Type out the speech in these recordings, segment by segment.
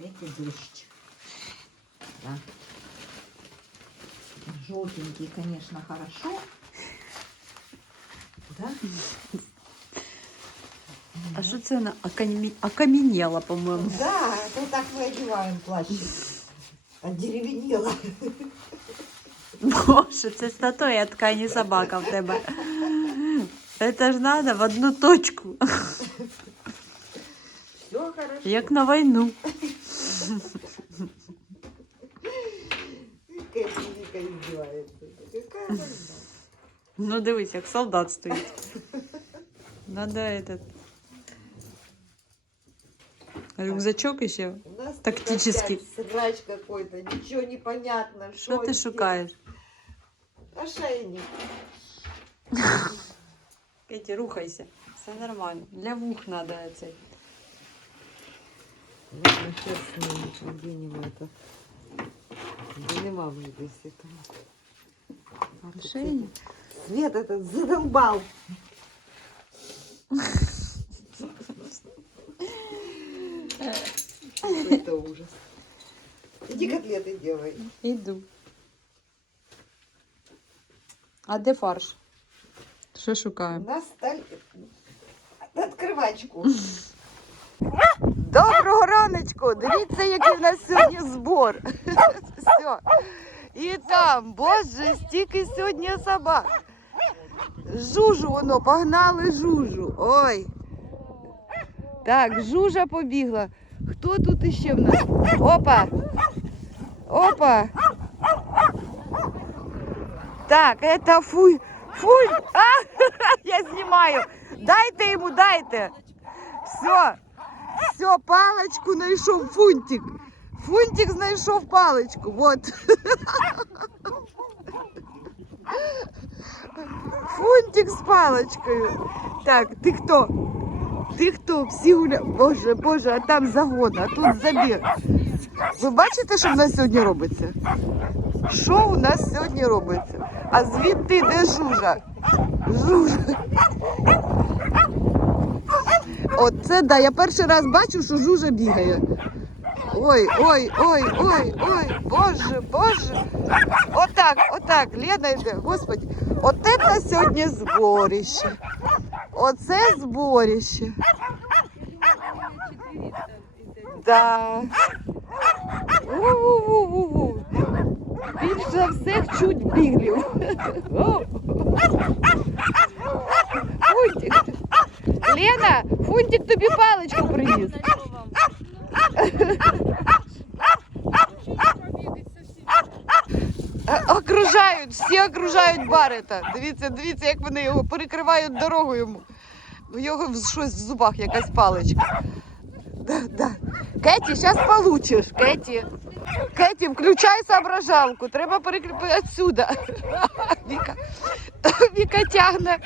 Эти дождь. Да. Желтенький, конечно, хорошо. Да? А що це вона окамі- окамінела, по-моєму? Да, это так мы одеваем плащик. Одеревенела. Боже, це статуетка, а не собака в тебе. Це ж треба в одну точку, Все хорошо. як на війну. Вика издевается. Какая война? Ну дивись, як солдат стоїть. Надо этот рюкзачок ще. У нас тут Тактический. опять Срач какой-то, ничего не понятно. Що ти делать? шукаєш? Ошейник. Кеті, рухайся. Все нормально. Для вух треба цей. Ладно, сейчас снимем, где-нибудь это. Да нема вже десь этого. Ошейник? Свет этот задолбал. Это ужас. Иди котлеты делай. Іду. А де фарш? Що шукаємо? На столе. Открывачку. Доброго раночку! Дивіться, який в нас сьогодні збор. Все. І там, боже, стільки сьогодні собак. Жужу воно, погнали жужу. Ой. Так, жужа побігла. Хто тут іще в нас? Опа! Опа! Так, это фуй. Фуй! А, я знімаю. Дайте йому, дайте. Все. Все, паличку знайшов фунтик. Фунтик знайшов паличку. Вот. Фунтик з паличкою. Так, ти хто? Ти хто? Всі гуля. Боже, боже, а там загон, а тут забіг. Ви бачите, що в нас сьогодні робиться? Що у нас сьогодні робиться? А звідти де жужа? Жужа. Оце да, я перший раз бачу, що жужа бігає. Ой, ой, ой, ой, ой, боже, боже. Отак, отак, Лена йде, господи. Оце на сьогодні зборище. Оце зборище. Да. У-у-у-у-у. Більше за всіх чуть біглів. О. Фунтик. Лена, Фунтик тобі паличку приніс. Окружають, всі окружають Барета. Дивіться, дивіться, як вони його перекривають дорогу йому. У його щось в зубах, якась паличка. Да, да. Кеті, зараз получиш, Кеті. Кеті, включай соображалку. Треба перекріпити отсюда. Віка, Віка тягне.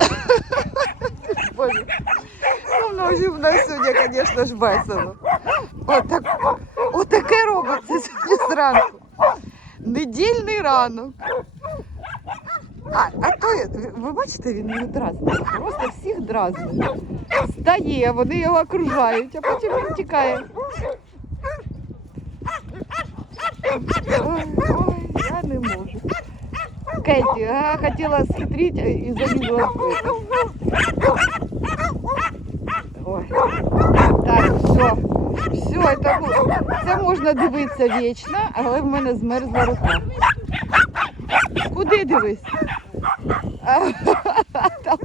Боже. Ну, ну, в нас сьогодні, звісно ж, весело. Отак, отаке робиться сьогодні зранку. Недільний ранок. А, а то, ви- ви бачите, він його дразнить. Просто всіх дразнить. Стає, вони його окружають, а потім він тікає. Ой, ой, я не можу. Кеті, а, хотіла схитрити і залізла в это. Ой. Так, все. Все, це, це можна дивитися вічно, але в мене змерзла рука. Куди дивись? А, там,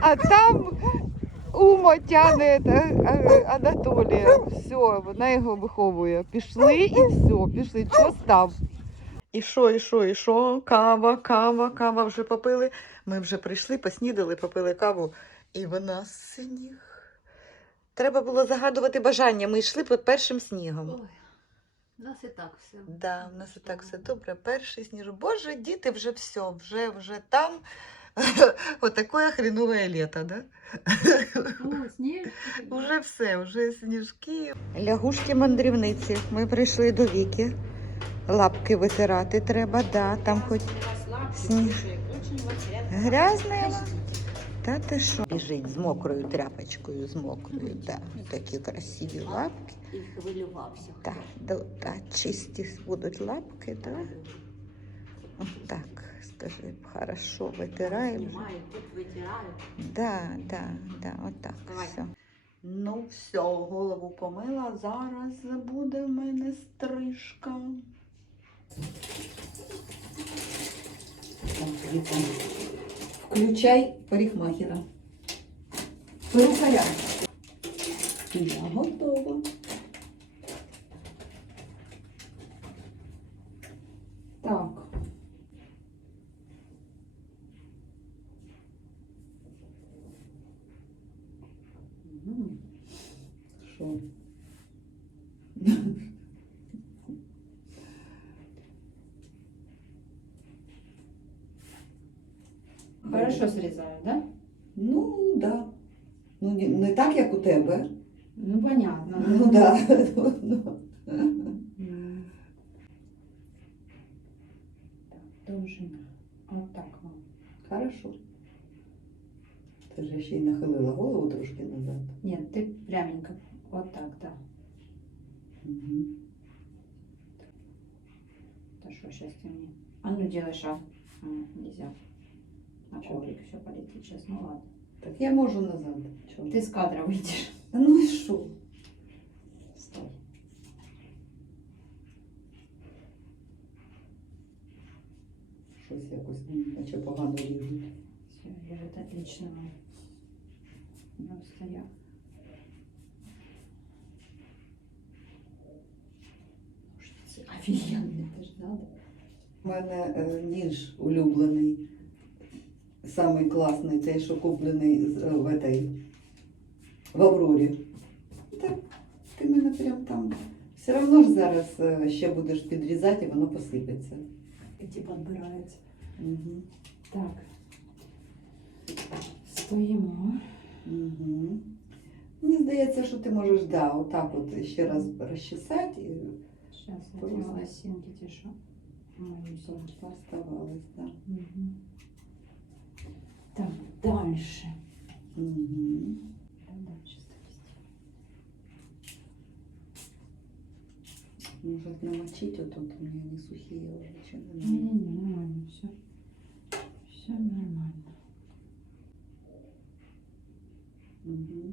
а Ума тяне Анатолія. Все, вона його виховує. Пішли і все, пішли. Що став? І що, і що, і що? Кава, кава, кава вже попили. Ми вже прийшли, поснідали, попили каву. І вона сніг. Треба було загадувати бажання. Ми йшли під першим снігом. Ой, у нас і так все. Да, у нас і так все добре. Перший сніж. Боже, діти вже все, вже, вже там. Отакое хренове літо, да? О, сніг. Уже все, вже сніжки. Лягушки мандрівниці. Ми прийшли до віки. Лапки витирати треба, да, там хоч сніг. Грязне. Та ти що? Біжить з мокрою тряпочкою, з мокрою, да. Такі красиві лапки. І хвилювався. Так, да, да, чисті будуть лапки, да? От так, скажи, хорошо витираємо. Знімаю, тут витираю. Да, да, да, отак. Все. Ну, все, голову помила. Зараз буде в мене стрижка. Включай парикмахера. Перукаря. Я готова. Так. М, Що? Хорошо зрізаю, да? Ну, да. Ну, не, не так, як у тебе. Ну, понятно. Ну, да. Ну, довжина. От так вам. Хорошо. Ти ж ще й нахилила голову трошки назад. Ні, ти пряменько. От так, да. Угу. Да что сейчас ты мне? А ну делай шаг. А, нельзя На коврик все полетит сейчас. Ну ладно. Так я можу назад. Чого? Ты с кадра выйдешь. Та ну і що? Стой. Щось якось, ну, наче погано ріжуть. Все, лежит отлично. Просто я. Ножницы офигенные, это же надо. У мене е, ніж улюблений. Самий класний, цей, що куплений е, в, этой, в Аврорі. Так, ти мене прям там. Все одно ж зараз е, ще будеш підрізати і воно посипеться. Где подбирается. Угу. Так. Стоїмо. Угу. Мені здається, що ти можеш да, отак от ще раз розчесати і Сейчас эти Просто. волосинки тише. Малюсенькие. оставалось. Да. Мгм. Так, дальше. Угу. Может намочить вот тут у меня не сухие уже. Что Не-не-не, нормально все. Все нормально. Угу.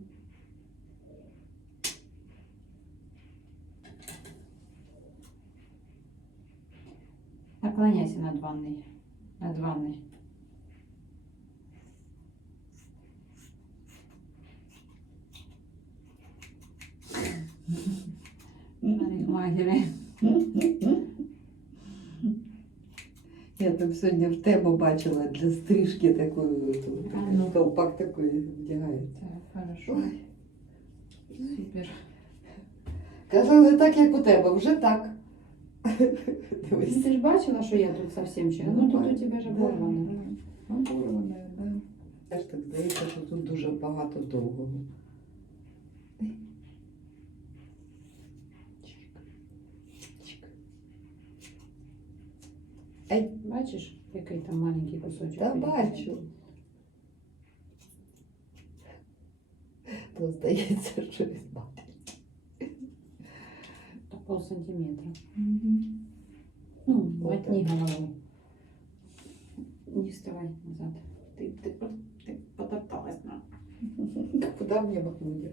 Наклоняйся над ванной. Над ванной. Парикмахеры. Я там сьогодні в тебе бачила для стрижки А, ну. колпак такий вдягається. Так, хорошо. Супер. Не так, як у тебе, вже так. Дивись. Ты же бачила, что я тут совсем чего? Ну тут у тебя же оборвано. Оборвана, да. Теж так здається, що тут дуже багато довгого. Ей, Бачиш, який там маленький кусочок? Та бачу. То здається, що він бачить. Та пол сантиметра. Ну, Вот мотни головой. Не вставай назад. Ты, ты, по- ты потопталась на. Куди мені махнути?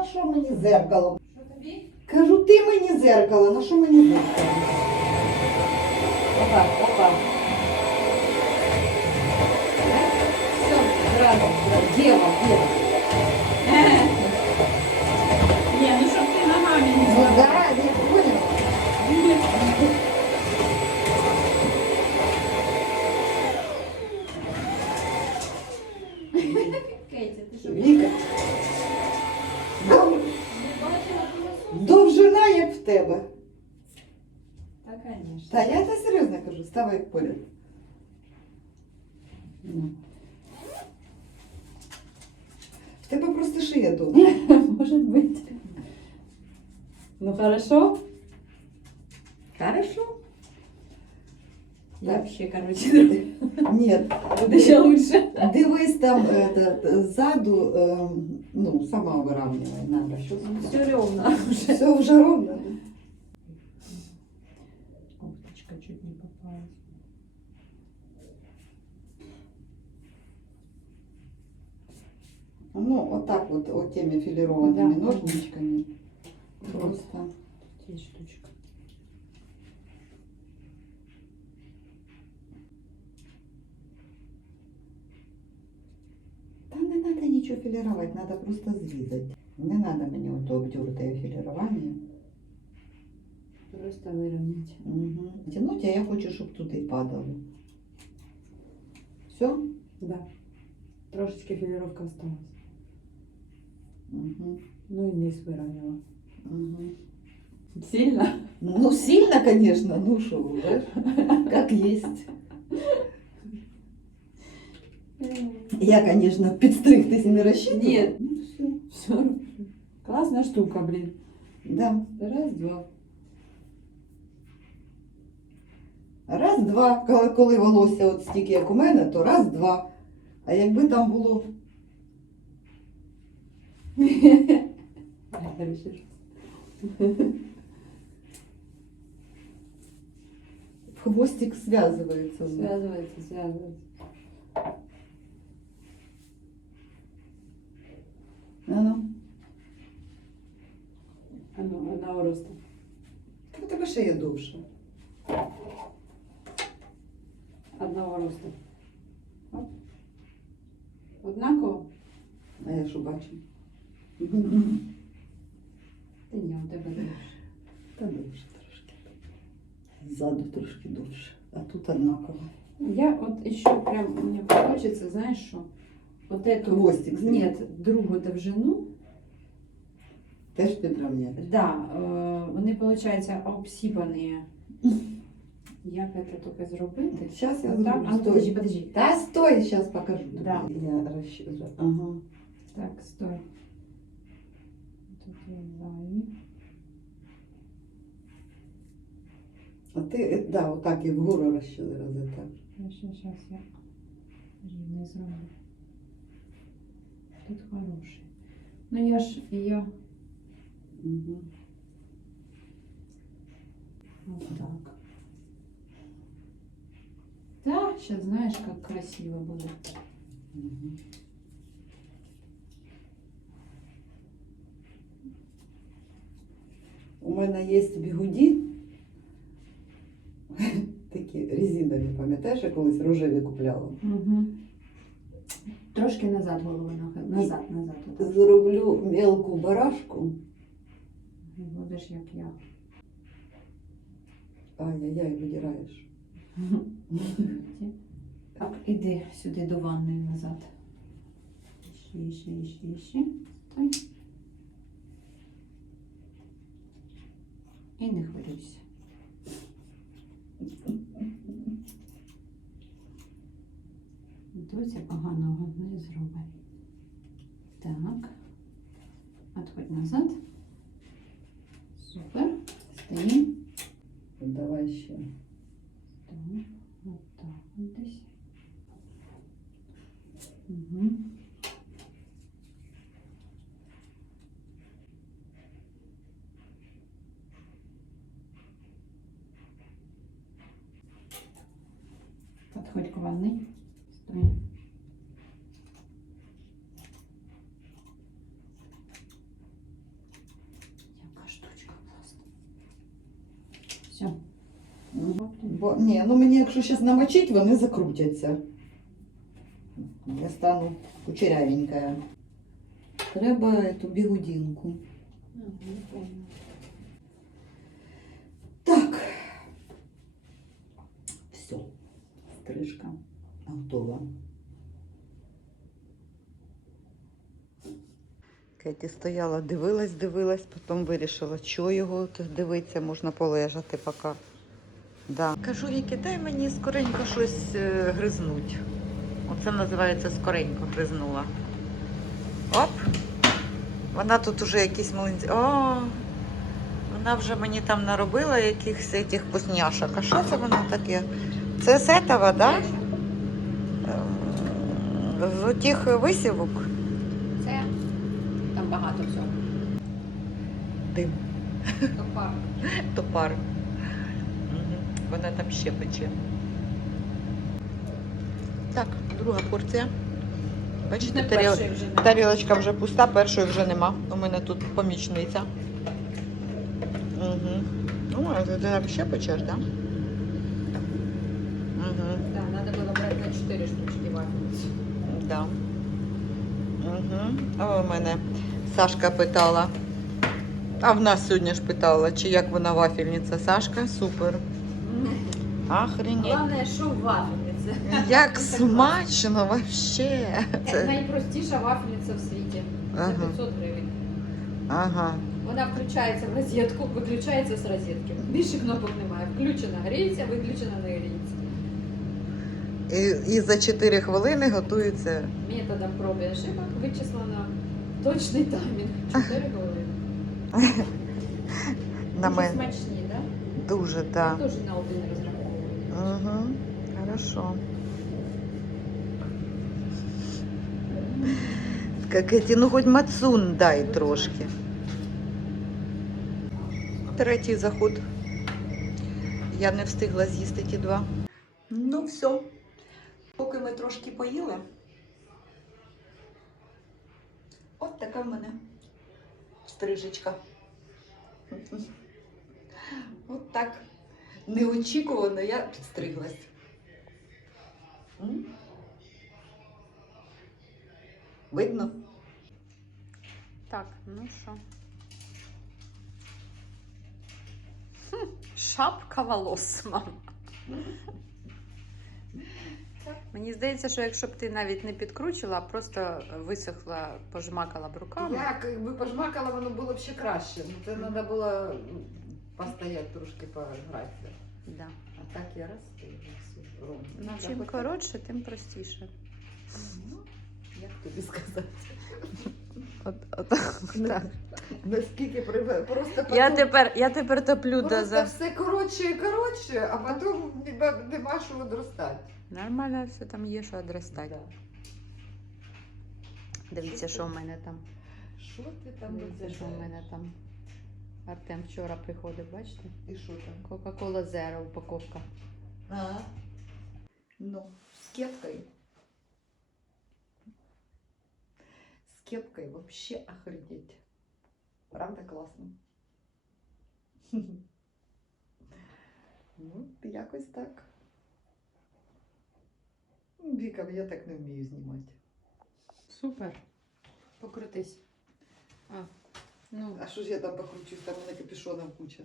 На що мені зеркало? Що тобі? Кажу, ти мені зеркало, на що мені зеркало? Опа, опа. Все, зразу, зразу. Дєва, хорошо? Хорошо. вообще, короче, Ні, буде ще лучше. дивись там этот, ззаду, е, ну, сама виравнювай, надо. Що Все рівно вже. Все вже ровно. Кофточка чуть не попалась. Ну, вот так вот, вот теми филированными Да. ножничками Просто. Здесь штучка. Та не треба нічого філірувати, треба просто зрізати. Не треба мені ото обдюрте філірування. Просто выровнять. Угу. Тянуть, а я хочу, щоб туди падало. Все? Да. Трошечки филировка осталась. Угу. Ну и низ выровняла. Угу. Сильно? Ну, сильно, конечно, ну что, как есть. Я, конечно, підстригтись не рассчитывала. Нет. Ну, все. Все. Классная штука, блин. Да. Раз, два. Раз, два. Коли- Коли волосся от стільки, як у мене, то раз, два. А якби там було хвостик зв'язується. Связывается, связывается. Ага. А ну, одного роста. Так у тебе ще є довше. Одного роста. Оп. Однаково? А я що бачу? Та ні, у тебе довше. Та довше трошки. Ззаду трошки довше. А тут однаково. Я вот еще прям, мне хочется, знаешь что? Вот эту... Хвостик. Нет, другу довжину. Теж підрівняти. Да, е, вони, виходить, обсіпані. Як це тільки зробити? Зараз я зроблю. а ну, подожди, подожди. Та стой, зараз покажу. Да. Я розчезу. Ага. Так, стой. Зайві. А ти, е, да, отак і вгору розчези рази так. Я ще зараз я рівне зроблю. Тут хороший. Ну я ж я Угу. так. Да, сейчас знаешь, как красиво будет. Угу. У мене є бігуді. Такі резинові, пам'ятаєш, я колись рожеві купляла. Угу. Трошки назад голову нахил. Назад, назад. отак. Зроблю мелку барашку. Будеш як я. Ай-яй-яй, видираєш. Так, іди сюди до ванної назад. Ще, ще, ще, ще. Стой. Хвилюйся. Доця поганого не зробить. Так. Отходь назад. Подходь к ванной. Стой. Яка штучка класна. Все. Бо, ні, ну мені якщо зараз намочить, вони закрутяться. Я стану кучерявенькая. Треба цю бігудинку. Так. Стрижка готова. Кеті стояла, дивилась, дивилась, потім вирішила, що його тут дивитися, можна полежати поки. Да. Кажу, Віки, дай мені скоренько щось е, гризнуть. Оце називається скоренько гризнула. Оп! Вона тут уже якісь млинці. О! Вона вже мені там наробила якихось цих вкусняшок. А що це воно таке? Це з этого, да? З тих висівок. Це там багато всього. Дим. Топар. Топар. Вона там ще пече. Так, друга порція. Бачите, таріл... вже тарілочка вже пуста, першої вже нема. У мене тут помічниця. Угу. Ну, а ти там ще печеш, так? Да? Угу. Так, треба було брати на 4 штучки вафельниці. Да. Угу. А у мене Сашка питала. А в нас сьогодні ж питала, чи як вона вафельниця. Сашка, супер. Охренеть. Головне, що в вафельниці. Як смачно вообще. Це... Найпростіша вафельниця в світі. За Ага. 500 гривень. Ага. Вона включається в розетку, виключається з розетки. Більше кнопок немає. Включена гріється, виключена не. І, і за 4 хвилини готується. Методом проби і ошибок вичислено точний таймінг. 4 хвилини. На Дуже мене. смачні, так? Дуже, Я так. теж на один розраховую. Угу. Хорошо. Как эти, ну хоч мацун дай трошки. Третій заход. Я не встигла з'їсти ті два. Ну, все. Поки ми трошки поїли. От така в мене стрижечка. От так. Неочікувано я підстриглась. Видно? Так, ну що. Шапка волос, мама. Мені здається, що якщо б ти навіть не підкручила, а просто висохла, пожмакала б руками. Як якби пожмакала, воно було б ще краще. Ну, це треба було постояти трошки пограти. Да. А так я ровно. Ну, чим коротше, тим простіше. Ну, як тобі сказати? От, от, Так. Наскільки при- просто потім, Я тепер, я тепер топлю до просто за. все коротше і коротше, а потім ніби нема що відростати. Нормально все там є, що одростати. Да. Дивіться, що в мене там. Що ти там Дивіться, що в мене там. Артем вчора приходив, бачите? І що там? Кока-кола Zero упаковка. А, ну, с кепкой. Кепкой вообще охренеть. Правда класно? Ну, якось так. Віка, я так не вмію знімати. Супер. Покрутись. А, ну, А що ж я там покручусь, там у мене капюшоном куча.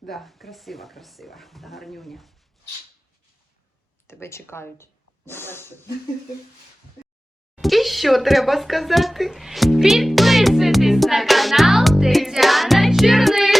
да, красива, красива. Гарнюня. Тебе чекають що треба сказати? Підписуйтесь на канал Тетяна Черниш.